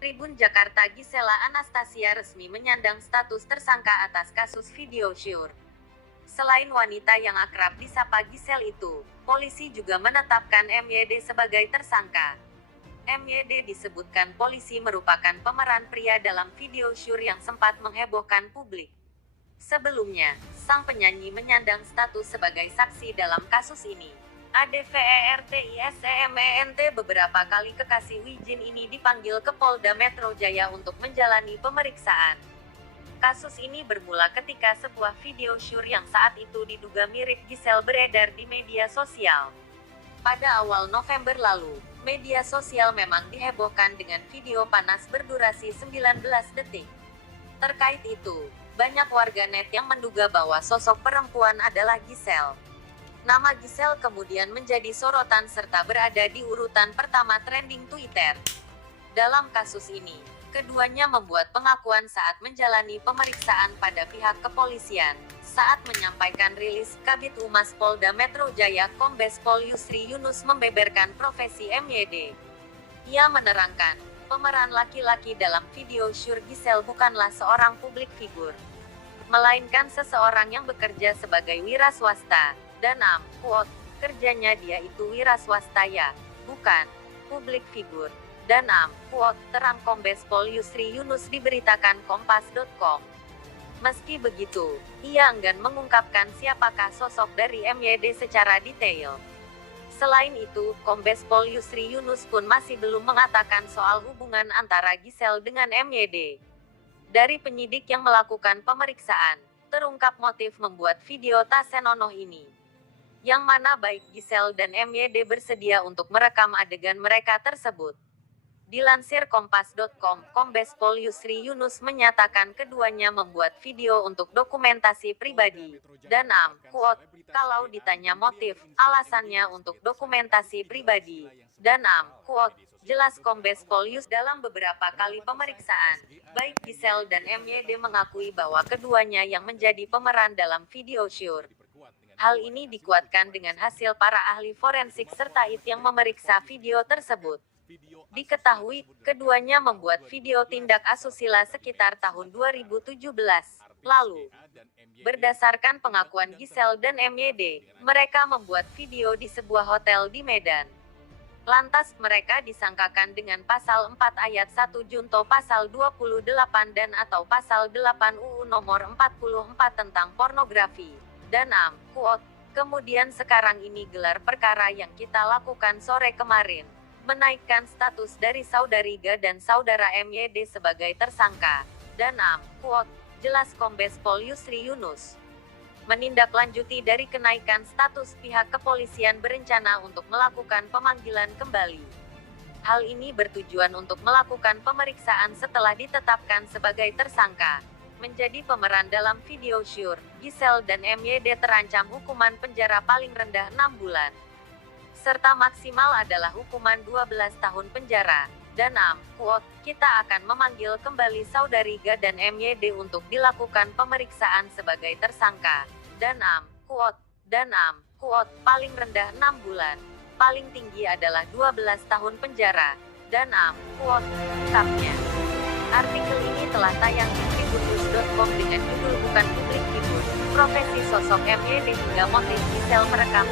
Tribun Jakarta. Gisela Anastasia resmi menyandang status tersangka atas kasus video syur. Selain wanita yang akrab disapa Gisel itu, polisi juga menetapkan MYD sebagai tersangka. MYD disebutkan polisi merupakan pemeran pria dalam video syur yang sempat menghebohkan publik. Sebelumnya, sang penyanyi menyandang status sebagai saksi dalam kasus ini. ADVERTISEMENT beberapa kali kekasih Wijin ini dipanggil ke Polda Metro Jaya untuk menjalani pemeriksaan. Kasus ini bermula ketika sebuah video syur yang saat itu diduga mirip Gisel beredar di media sosial. Pada awal November lalu, media sosial memang dihebohkan dengan video panas berdurasi 19 detik. Terkait itu, banyak warganet yang menduga bahwa sosok perempuan adalah Gisel. Nama Gisel kemudian menjadi sorotan serta berada di urutan pertama trending Twitter. Dalam kasus ini, keduanya membuat pengakuan saat menjalani pemeriksaan pada pihak kepolisian. Saat menyampaikan rilis, Kabid Humas Polda Metro Jaya Kombes Pol Yusri Yunus membeberkan profesi MYD. Ia menerangkan, pemeran laki-laki dalam video syur Gisel bukanlah seorang publik figur, melainkan seseorang yang bekerja sebagai wira swasta. Dan quote, kerjanya dia itu wira swasta ya, bukan publik figur. Dan quote, terang Kombes Pol Yusri Yunus diberitakan Kompas.com. Meski begitu, ia enggan mengungkapkan siapakah sosok dari MYD secara detail. Selain itu, Kombes Pol Yusri Yunus pun masih belum mengatakan soal hubungan antara Gisel dengan MYD. Dari penyidik yang melakukan pemeriksaan, terungkap motif membuat video tak senonoh ini, yang mana baik Gisel dan MYD bersedia untuk merekam adegan mereka tersebut. Dilansir Kompas.com, Kombes Pol Yusri Yunus menyatakan keduanya membuat video untuk dokumentasi pribadi. Dan quote, kalau ditanya motif, alasannya untuk dokumentasi pribadi. Dan quote, jelas Kombes Pol Yus dalam beberapa kali pemeriksaan, baik Gisel dan MYD mengakui bahwa keduanya yang menjadi pemeran dalam video syur. Hal ini dikuatkan dengan hasil para ahli forensik serta IT yang memeriksa video tersebut. Diketahui, keduanya membuat video tindak asusila sekitar tahun 2017 lalu. Berdasarkan pengakuan Gisel dan MYD, mereka membuat video di sebuah hotel di Medan. Lantas mereka disangkakan dengan pasal 4 ayat 1 Junto pasal 28 dan atau pasal 8 UU nomor 44 tentang pornografi. Dan quote, kemudian sekarang ini gelar perkara yang kita lakukan sore kemarin, menaikkan status dari saudari Ga dan saudara MYD sebagai tersangka. Dan quote, jelas Kombes Pol Yusri Yunus. Menindaklanjuti dari kenaikan status, pihak kepolisian berencana untuk melakukan pemanggilan kembali. Hal ini bertujuan untuk melakukan pemeriksaan setelah ditetapkan sebagai tersangka. Menjadi pemeran dalam video syur, Gisel dan MYD terancam hukuman penjara paling rendah 6 bulan. Serta maksimal adalah hukuman 12 tahun penjara. Dan quote, kita akan memanggil kembali saudari Ga dan MYD untuk dilakukan pemeriksaan sebagai tersangka. Dan quote, paling rendah 6 bulan. Paling tinggi adalah 12 tahun penjara. Dan quote, lengkapnya. Artikel ini telah tayang di tribunnews.com dengan judul Bukan Publik Figur, Profesi Sosok MYD hingga Motif Gisel Merekam.